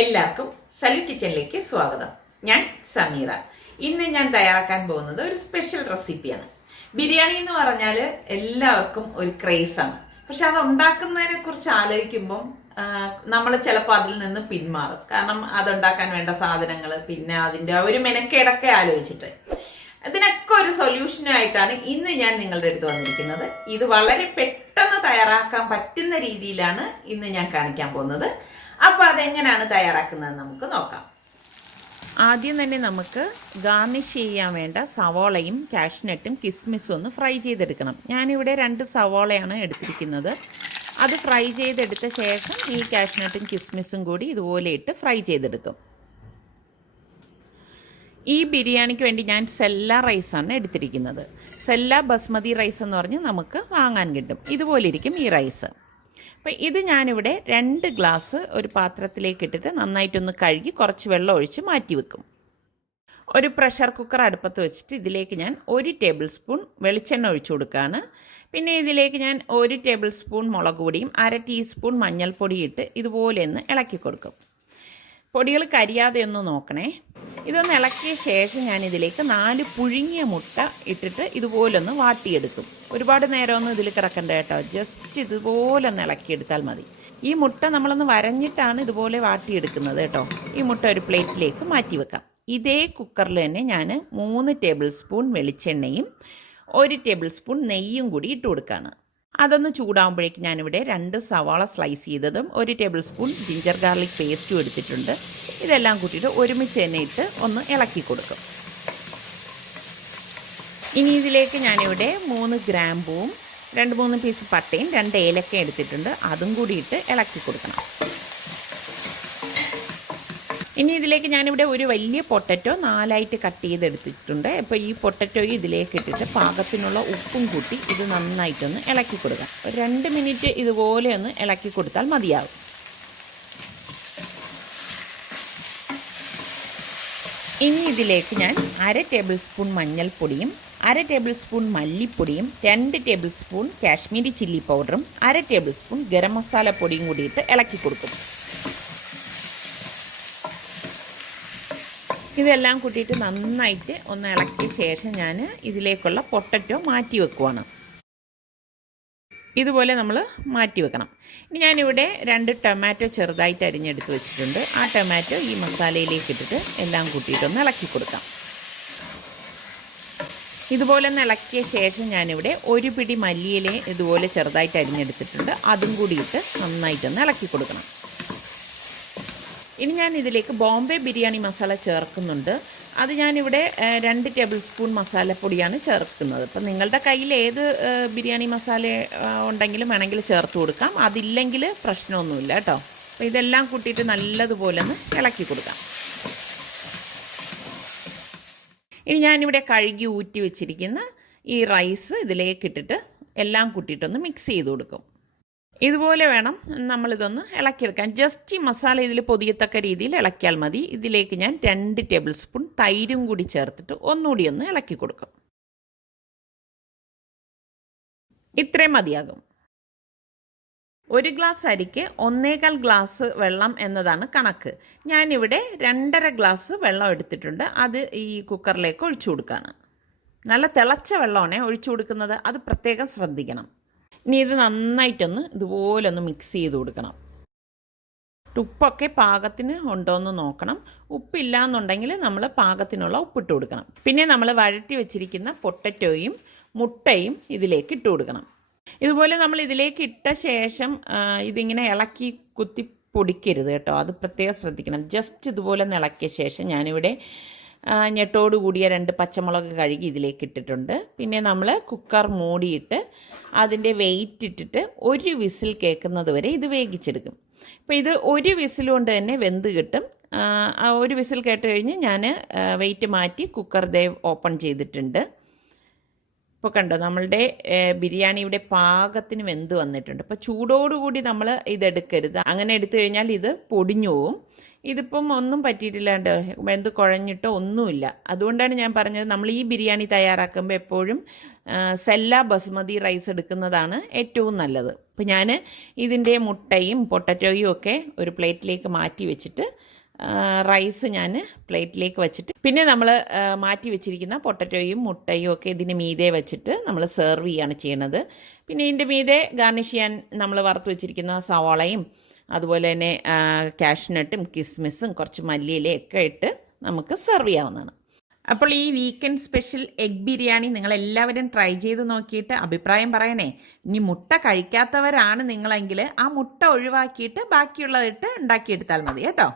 എല്ലാവർക്കും സലു കിച്ചണിലേക്ക് സ്വാഗതം. ഞാൻ സമീറ. ഇന്ന് ഞാൻ തയ്യാറാക്കാൻ പോകുന്നത് ഒരു സ്പെഷ്യൽ റെസിപ്പിയാണ്. ബിരിയാണി എന്ന് പറഞ്ഞാൽ എല്ലാവർക്കും ഒരു ക്രേസാണ്. പക്ഷെ അത് ഉണ്ടാക്കുന്നതിനെ കുറിച്ച് ആലോചിക്കുമ്പോൾ നമ്മൾ ചിലപ്പോൾ അതിൽ നിന്ന് പിന്മാറും. കാരണം അതുണ്ടാക്കാൻ വേണ്ട സാധനങ്ങൾ, പിന്നെ അതിന്റെ ഒരു മെനക്കേടൊക്കെ ആലോചിച്ചിട്ട്. ഇതിനൊക്കെ ഒരു സൊല്യൂഷനായിട്ടാണ് ഇന്ന് ഞാൻ നിങ്ങളുടെ അടുത്ത് വന്നിരിക്കുന്നത്. ഇത് വളരെ പെട്ടെന്ന് തയ്യാറാക്കാൻ പറ്റുന്ന രീതിയിലാണ് ഇന്ന് ഞാൻ കാണിക്കാൻ പോകുന്നത്. അപ്പോൾ അതെങ്ങനെയാണ് തയ്യാറാക്കുന്നത് നമുക്ക് നോക്കാം. ആദ്യം തന്നെ നമുക്ക് ഗാർണിഷ് ചെയ്യാൻ വേണ്ട സവോളയും കാഷ്നട്ടും കിസ്മിസും ഒന്ന് ഫ്രൈ ചെയ്തെടുക്കണം. ഞാനിവിടെ 2 സവോളയാണ് എടുത്തിരിക്കുന്നത്. അത് ഫ്രൈ ചെയ്തെടുത്ത ശേഷം ഈ കാഷ്നട്ടും കിസ്മിസും കൂടി ഇതുപോലെ ഇട്ട് ഫ്രൈ ചെയ്തെടുക്കും. ഈ ബിരിയാണിക്ക് വേണ്ടി ഞാൻ സെല്ല റൈസാണ് എടുത്തിരിക്കുന്നത്. സെല്ല ബസ്മതി റൈസ് എന്ന് പറഞ്ഞ് നമുക്ക് വാങ്ങാൻ കിട്ടും. ഇതുപോലെ ഇരിക്കും ഈ റൈസ്. അപ്പം ഇത് ഞാനിവിടെ 2 ഗ്ലാസ് ഒരു പാത്രത്തിലേക്ക് ഇട്ടിട്ട് നന്നായിട്ടൊന്ന് കഴുകി കുറച്ച് വെള്ളം ഒഴിച്ച് മാറ്റി വെക്കും. ഒരു പ്രഷർ കുക്കർ അടുപ്പത്ത് വെച്ചിട്ട് ഇതിലേക്ക് ഞാൻ 1 ടേബിൾ സ്പൂൺ വെളിച്ചെണ്ണ ഒഴിച്ചു കൊടുക്കുകയാണ്. പിന്നെ ഇതിലേക്ക് ഞാൻ 1 ടേബിൾ സ്പൂൺ മുളക് പൊടിയും 1/2 ടീസ്പൂൺ മഞ്ഞൾപ്പൊടി ഇട്ട് ഇതുപോലെ ഒന്ന് ഇളക്കി കൊടുക്കും. പൊടികൾ കരിയാതെ ഒന്ന് നോക്കണേ. ഇതൊന്ന് ഇളക്കിയ ശേഷം ഞാൻ ഇതിലേക്ക് 4 പുഴുങ്ങിയ മുട്ട ഇട്ടിട്ട് ഇതുപോലൊന്ന് വാട്ടിയെടുക്കും. ഒരുപാട് നേരമൊന്നും ഇതിൽ കിടക്കണ്ട കേട്ടോ. ജസ്റ്റ് ഇതുപോലൊന്ന് ഇളക്കിയെടുത്താൽ മതി. ഈ മുട്ട നമ്മളൊന്ന് വരഞ്ഞിട്ടാണ് ഇതുപോലെ വാട്ടിയെടുക്കുന്നത് കേട്ടോ. ഈ മുട്ട ഒരു പ്ലേറ്റിലേക്ക് മാറ്റി വെക്കാം. ഇതേ കുക്കറിൽ തന്നെ ഞാൻ 3 ടേബിൾ സ്പൂൺ വെളിച്ചെണ്ണയും 1 ടേബിൾ സ്പൂൺ നെയ്യും കൂടി ഇട്ട് കൊടുക്കുകയാണ്. അതൊന്ന് ചൂടാകുമ്പോഴേക്ക് ഞാനിവിടെ 2 സവാള സ്ലൈസ് ചെയ്തതും 1 ടേബിൾ സ്പൂൺ ജിഞ്ചർ ഗാർലിക് പേസ്റ്റും എടുത്തിട്ടുണ്ട്. ഇതെല്ലാം കൂട്ടിയിട്ട് ഒരുമിച്ച് തന്നെ ഇട്ട് ഒന്ന് ഇളക്കി കൊടുക്കും. ഇനി ഇതിലേക്ക് ഞാനിവിടെ 3 ഗ്രാമ്പൂവും 2-3 പീസ് പട്ടയും 2 ഏലക്ക എടുത്തിട്ടുണ്ട്. അതും കൂടി ഇട്ട് ഇളക്കി കൊടുക്കണം. ഇനി ഇതിലേക്ക് ഞാനിവിടെ ഒരു വലിയ പൊട്ടറ്റോ 4ആയിട്ട് കട്ട് ചെയ്തെടുത്തിട്ടുണ്ട്. അപ്പോൾ ഈ പൊട്ടറ്റോയും ഇതിലേക്ക് ഇട്ടിട്ട് പാകത്തിനുള്ള ഉപ്പും കൂട്ടി ഇത് നന്നായിട്ടൊന്ന് ഇളക്കി കൊടുക്കാം. 2 മിനിറ്റ് ഇതുപോലെ ഒന്ന് ഇളക്കി കൊടുത്താൽ മതിയാവും. ഇനി ഇതിലേക്ക് ഞാൻ 1/2 ടേബിൾ സ്പൂൺ മഞ്ഞൾപ്പൊടിയും 1/2 ടേബിൾ സ്പൂൺ മല്ലിപ്പൊടിയും 2 ടേബിൾ സ്പൂൺ കാശ്മീരി ചില്ലി പൗഡറും 1/2 ടേബിൾ സ്പൂൺ ഗരം മസാല പൊടിയും കൂടിയിട്ട് ഇളക്കി കൊടുക്കും. ഇതെല്ലാം കൂട്ടിയിട്ട് നന്നായിട്ട് ഒന്ന് ഇളക്കിയ ശേഷം ഞാൻ ഇതിലേക്കുള്ള പൊട്ടറ്റോ മാറ്റി വെക്കുവാണ്. ഇതുപോലെ നമ്മൾ മാറ്റി വെക്കണം. ഇനി ഞാനിവിടെ 2 ടൊമാറ്റോ ചെറുതായിട്ട് അരിഞ്ഞെടുത്ത് വെച്ചിട്ടുണ്ട്. ആ ടൊമാറ്റോ ഈ മസാലയിലേക്ക് ഇട്ടിട്ട് എല്ലാം കൂട്ടിയിട്ടൊന്ന് ഇളക്കി കൊടുക്കാം. ഇതുപോലെ ഒന്ന് ഇളക്കിയ ശേഷം ഞാനിവിടെ 1 പിടി മല്ലിയില ഇതുപോലെ ചെറുതായിട്ട് അരിഞ്ഞെടുത്തിട്ടുണ്ട്. അതും കൂടിയിട്ട് നന്നായിട്ടൊന്ന് ഇളക്കി കൊടുക്കണം. ഇനി ഞാൻ ഇതിലേക്ക് ബോംബെ ബിരിയാണി മസാല ചേർക്കുന്നുണ്ട്. അത് ഞാനിവിടെ 2 ടേബിൾ സ്പൂൺ മസാലപ്പൊടിയാണ് ചേർക്കുന്നത്. അപ്പം നിങ്ങളുടെ കയ്യിൽ ഏത് ബിരിയാണി മസാല ഉണ്ടെങ്കിലും വേണമെങ്കിൽ ചേർത്ത് കൊടുക്കാം. അതില്ലെങ്കിൽ പ്രശ്നമൊന്നുമില്ല കേട്ടോ. അപ്പോൾ ഇതെല്ലാം കൂട്ടിയിട്ട് നല്ലതുപോലെ ഒന്ന് ഇളക്കി കൊടുക്കാം. ഇനി ഞാനിവിടെ കഴുകി ഊറ്റി വെച്ചിരിക്കുന്ന ഈ റൈസ് ഇതിലേക്ക് ഇട്ടിട്ട് എല്ലാം കൂട്ടിയിട്ടൊന്ന് മിക്സ് ചെയ്ത് കൊടുക്കും. ഇതുപോലെ വേണം നമ്മളിതൊന്ന് ഇളക്കിയെടുക്കാൻ. ജസ്റ്റ് ഈ മസാല ഇതിൽ പൊതിയത്തക്ക രീതിയിൽ ഇളക്കിയാൽ മതി. ഇതിലേക്ക് ഞാൻ 2 ടേബിൾ സ്പൂൺ തൈരും കൂടി ചേർത്തിട്ട് ഒന്നുകൂടി ഒന്ന് ഇളക്കി കൊടുക്കും. ഇത്രയും മതിയാകും. 1 ഗ്ലാസ് അരിക്ക് 1.25 ഗ്ലാസ് വെള്ളം എന്നതാണ് കണക്ക്. ഞാനിവിടെ 2.5 ഗ്ലാസ് വെള്ളം എടുത്തിട്ടുണ്ട്. അത് ഈ കുക്കറിലേക്ക് ഒഴിച്ചു കൊടുക്കുകയാണ്. നല്ല തിളച്ച വെള്ളമാണേ ഒഴിച്ചു കൊടുക്കുന്നത്. അത് പ്രത്യേകം ശ്രദ്ധിക്കണം. ഇനി ഇത് നന്നായിട്ടൊന്ന് ഇതുപോലൊന്ന് മിക്സ് ചെയ്ത് കൊടുക്കണം. ഉപ്പൊക്കെ പാകത്തിന് ഉണ്ടോ എന്ന് നോക്കണം. ഉപ്പില്ല എന്നുണ്ടെങ്കിൽ നമ്മൾ പാകത്തിനുള്ള ഉപ്പിട്ട് കൊടുക്കണം. പിന്നെ നമ്മൾ വഴറ്റി വെച്ചിരിക്കുന്ന പൊട്ടറ്റോയും മുട്ടയും ഇതിലേക്ക് ഇട്ട് കൊടുക്കണം. ഇതുപോലെ നമ്മൾ ഇതിലേക്ക് ഇട്ട ശേഷം ഇതിങ്ങനെ ഇളക്കി കുത്തി പൊടിക്കരുത് കേട്ടോ. അത് പ്രത്യേകം ശ്രദ്ധിക്കണം. ജസ്റ്റ് ഇതുപോലെ ഒന്ന് ഇളക്കിയ ശേഷം ഞാനിവിടെ ഞെട്ടോട് കൂടിയ 2 പച്ചമുളക് കഴുകി ഇതിലേക്ക് ഇട്ടിട്ടുണ്ട്. പിന്നെ നമ്മൾ കുക്കർ മൂടിയിട്ട് അതിൻ്റെ വെയിറ്റ് ഇട്ടിട്ട് 1 വിസിൽ കേൾക്കുന്നത് വരെ ഇത് വേവിച്ചെടുക്കും. അപ്പോൾ ഇത് 1 വിസിൽ കൊണ്ട് തന്നെ വെന്ത് കിട്ടും. 1 വിസിൽ കേട്ട് കഴിഞ്ഞ് ഞാൻ വെയിറ്റ് മാറ്റി കുക്കർ ഓപ്പൺ ചെയ്തിട്ടുണ്ട്. ഇപ്പോൾ കണ്ടോ നമ്മളുടെ ബിരിയാണി ഇവിടെ പാകത്തിന് വെന്ത് വന്നിട്ടുണ്ട്. അപ്പോൾ ചൂടോടുകൂടി നമ്മൾ ഇതെടുക്കരുത്. അങ്ങനെ എടുത്തു കഴിഞ്ഞാൽ ഇത് പൊടിഞ്ഞു പോവും. ഇതിപ്പം ഒന്നും പറ്റിയിട്ടില്ലാണ്ട് വെന്ത് കുഴഞ്ഞിട്ടോ ഒന്നുമില്ല. അതുകൊണ്ടാണ് ഞാൻ പറഞ്ഞത് നമ്മൾ ഈ ബിരിയാണി തയ്യാറാക്കുമ്പോൾ എപ്പോഴും സെല്ല ബസുമതി റൈസ് എടുക്കുന്നതാണ് ഏറ്റവും നല്ലത്. അപ്പോൾ ഞാൻ ഇതിൻ്റെ മുട്ടയും പൊട്ടറ്റോയും ഒക്കെ ഒരു പ്ലേറ്റിലേക്ക് മാറ്റി വെച്ചിട്ട് റൈസ് ഞാൻ പ്ലേറ്റിലേക്ക് വെച്ചിട്ട് പിന്നെ നമ്മൾ മാറ്റി വെച്ചിരിക്കുന്ന പൊട്ടറ്റോയും മുട്ടയും ഒക്കെ ഇതിന് മീതെ വെച്ചിട്ട് നമ്മൾ സെർവ് ചെയ്യുകയാണ് ചെയ്യണത്. പിന്നെ ഇതിൻ്റെ മീതെ ഗാർണിഷ് ചെയ്യാൻ നമ്മൾ വറുത്ത് വെച്ചിരിക്കുന്ന സവാളയും അതുപോലെ തന്നെ കാഷ്നട്ടും കിസ്മിസും കുറച്ച് മല്ലിയിലയൊക്കെ ഇട്ട് നമുക്ക് സെർവ് ചെയ്യാവുന്നതാണ്. അപ്പോൾ ഈ വീക്കെൻഡ് സ്പെഷ്യൽ എഗ് ബിരിയാണി നിങ്ങളെല്ലാവരും ട്രൈ ചെയ്ത് നോക്കിയിട്ട് അഭിപ്രായം പറയണേ. ഇനി മുട്ട കഴിക്കാത്തവരാണ് നിങ്ങളെങ്കിൽ ആ മുട്ട ഒഴിവാക്കിയിട്ട് ബാക്കിയുള്ളതിട്ട് ഉണ്ടാക്കിയെടുത്താൽ മതി കേട്ടോ.